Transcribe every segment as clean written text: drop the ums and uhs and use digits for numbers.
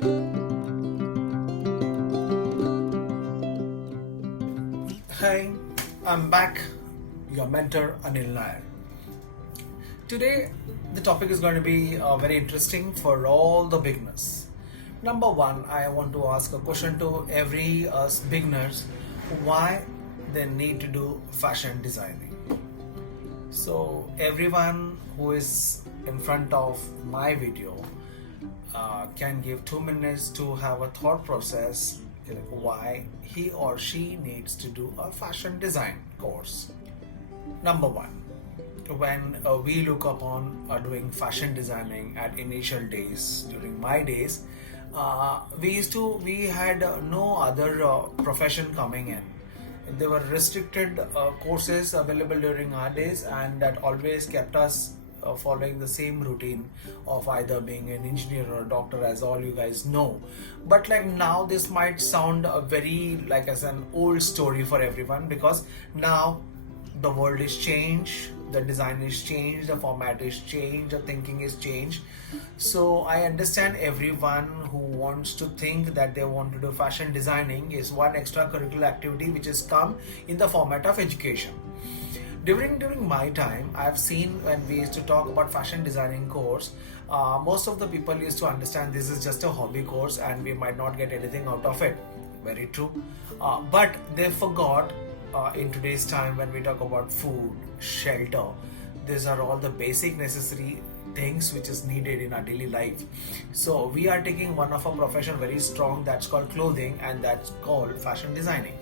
Hi, I'm back, your mentor Anil Nair. Today, the topic is going to be very interesting for all the beginners. Number one, I want to ask a question to every us beginners: why they need to do fashion designing. So, everyone who is in front of my video can give 2 minutes to have a thought process like why he or she needs to do a fashion design course. Number one, when we look upon doing fashion designing at initial days, during my days, we had no other profession coming in. There were restricted courses available during our days, and that always kept us following the same routine of either being an engineer or a doctor, as all you guys know. But like now, this might sound very like as an old story for everyone, because now the world is changed, the design is changed, the format is changed, the thinking is changed. So I understand everyone who wants to think that they want to do fashion designing is one extracurricular activity which has come in the format of education. During my time, I've seen when we used to talk about fashion designing course, most of the people used to understand this is just a hobby course and we might not get anything out of it. Very true. But they forgot in today's time when we talk about food, shelter, these are all the basic necessary things which is needed in our daily life. So we are taking one of our profession very strong, that's called clothing, and that's called fashion designing.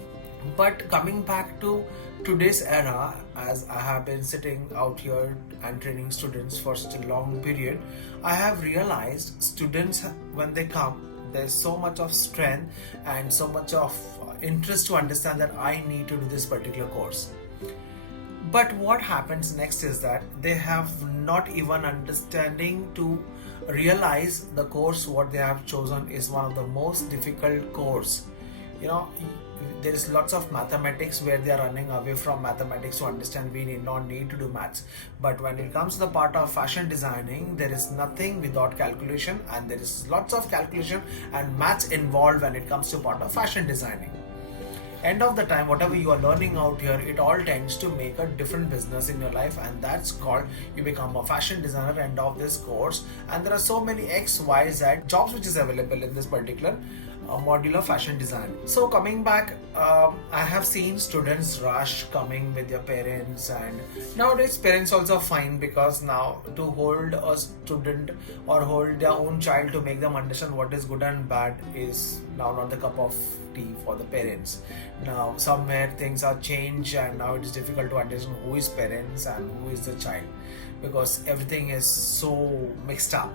But coming back to today's era, as I have been sitting out here and training students for such a long period, I have realized students, when they come, there's so much of strength and so much of interest to understand that I need to do this particular course. But what happens next is that they have not even understanding to realize the course what they have chosen is one of the most difficult course. You know, there is lots of mathematics where they are running away from mathematics to understand we need not need to do maths. But when it comes to the part of fashion designing, there is nothing without calculation, and there is lots of calculation and maths involved when it comes to part of fashion designing. End of the time, whatever you are learning out here, it all tends to make a different business in your life, and that's called you become a fashion designer end of this course. And there are so many XYZ jobs which is available in this particular module of fashion design. So coming back, I have seen students rush coming with their parents, and nowadays parents also fine, because now to hold a student or hold their own child to make them understand what is good and bad is now not the cup of tea for the parents. Now somewhere things are changed, and now it is difficult to understand who is parents and who is the child, because everything is so mixed up.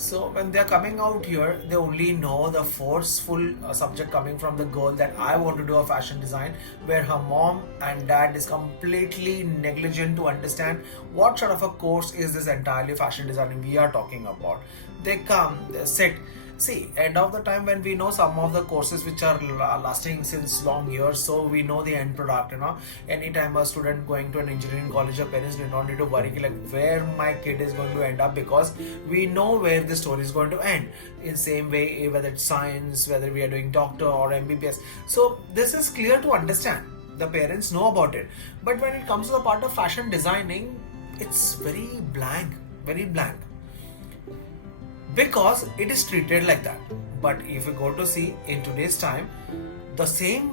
So when they're coming out here, they only know the forceful subject coming from the girl that I want to do a fashion design, where her mom and dad is completely negligent to understand what sort of a course is this entirely fashion designing we are talking about. They come, they sit. See, end of the time when we know some of the courses which are lasting since long years, so we know the end product. Anytime a student going to an engineering college, your parents do not need to worry like where my kid is going to end up, because we know where the story is going to end. In same way, whether it's science, whether we are doing doctor or MBBS, so this is clear to understand. The parents know about it. But when it comes to the part of fashion designing, it's very blank, very blank, because it is treated like that. But if you go to see in today's time, the same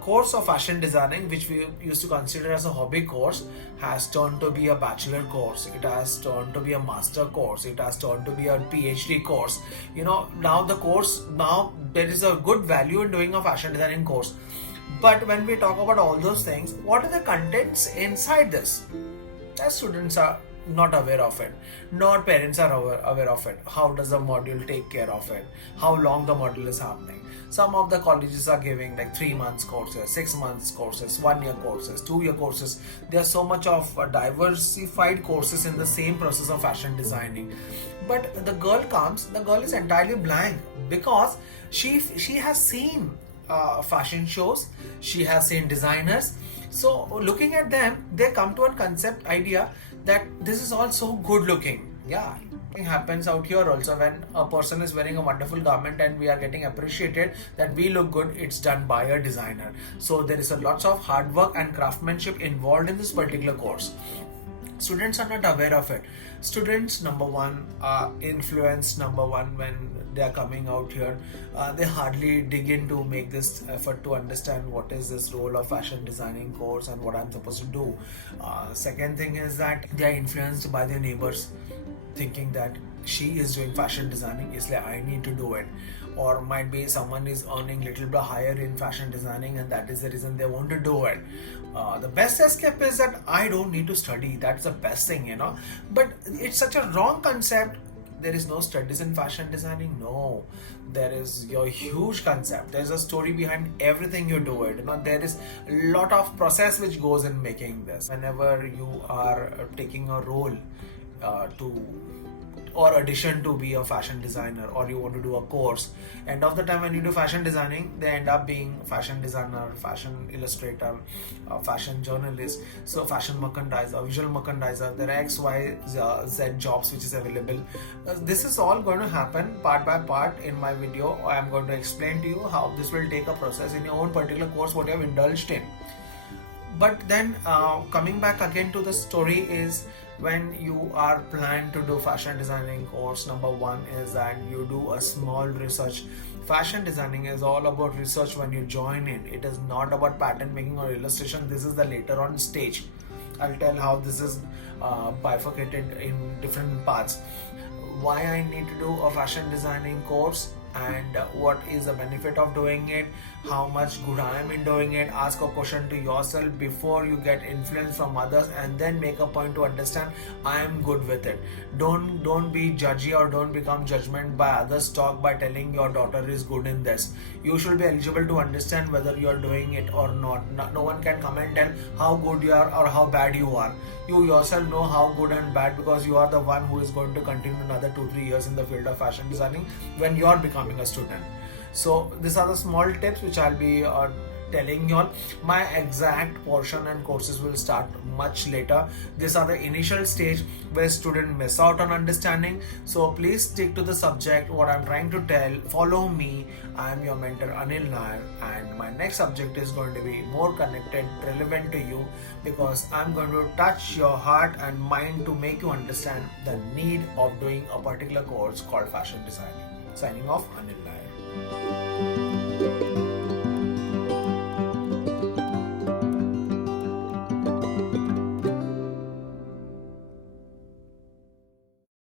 course of fashion designing which we used to consider as a hobby course has turned to be a bachelor course, it has turned to be a master course, it has turned to be a PhD course. Now there is a good value in doing a fashion designing course. But when we talk about all those things, what are the contents inside this? As students are not aware of it, nor parents are aware of it. How does the module take care of it? How long the module is happening? Some of the colleges are giving like 3 months courses, 6 months courses, 1 year courses, 2 year courses. There's so much of diversified courses in the same process of fashion designing. But the girl comes, the girl is entirely blank, because she has seen fashion shows, she has seen designers. So looking at them, they come to a concept idea that this is all so good looking. Yeah, it happens out here also when a person is wearing a wonderful garment and we are getting appreciated that we look good. It's done by a designer. So there is a lots of hard work and craftsmanship involved in this particular course. Students are not aware of it. Students, number one, are influenced, number one, when they are coming out here, they hardly dig in to make this effort to understand what is this role of fashion designing course and what I'm supposed to do. Second thing is that they are influenced by their neighbors, thinking that she is doing fashion designing, is like I need to do it. Or might be someone is earning little bit higher in fashion designing and that is the reason they want to do it. The best escape is that I don't need to study. That's the best thing, you know. But it's such a wrong concept. There is no studies in fashion designing. No, there is your huge concept. There's a story behind everything you do it. You know, there is a lot of process which goes in making this. Whenever you are taking a role to or audition to be a fashion designer, or you want to do a course, end of the time when you do fashion designing, they end up being fashion designer, fashion illustrator, fashion journalist, so fashion merchandiser, visual merchandiser. There are X, Y, Z jobs which is available. This is all going to happen part by part in my video. I am going to explain to you how this will take a process in your own particular course what you have indulged in. But then coming back again to the story is, when you are planned to do fashion designing course, number one is that you do a small research. Fashion designing is all about research when you join in. It is not about pattern making or illustration. This is the later on stage. I'll tell how this is bifurcated in different parts. Why I need to do a fashion designing course, and what is the benefit of doing it, how much good I am in doing it. Ask a question to yourself before you get influence from others, and then make a point to understand I am good with it. Don't be judgy or don't become judgment by others talk by telling your daughter is good in this. You should be eligible to understand whether you are doing it or not. No one can come and tell how good you are or how bad you are. You yourself know how good and bad, because you are the one who is going to continue another 2-3 years in the field of fashion designing when you are becoming a student. So these are the small tips which I'll be telling you all. My exact portion and courses will start much later. These are the initial stage where students miss out on understanding. So please stick to the subject, what I'm trying to tell. Follow me. I am your mentor Anil Nair, and my next subject is going to be more connected, relevant to you, because I'm going to touch your heart and mind to make you understand the need of doing a particular course called fashion designing. Signing off, Anil Nair.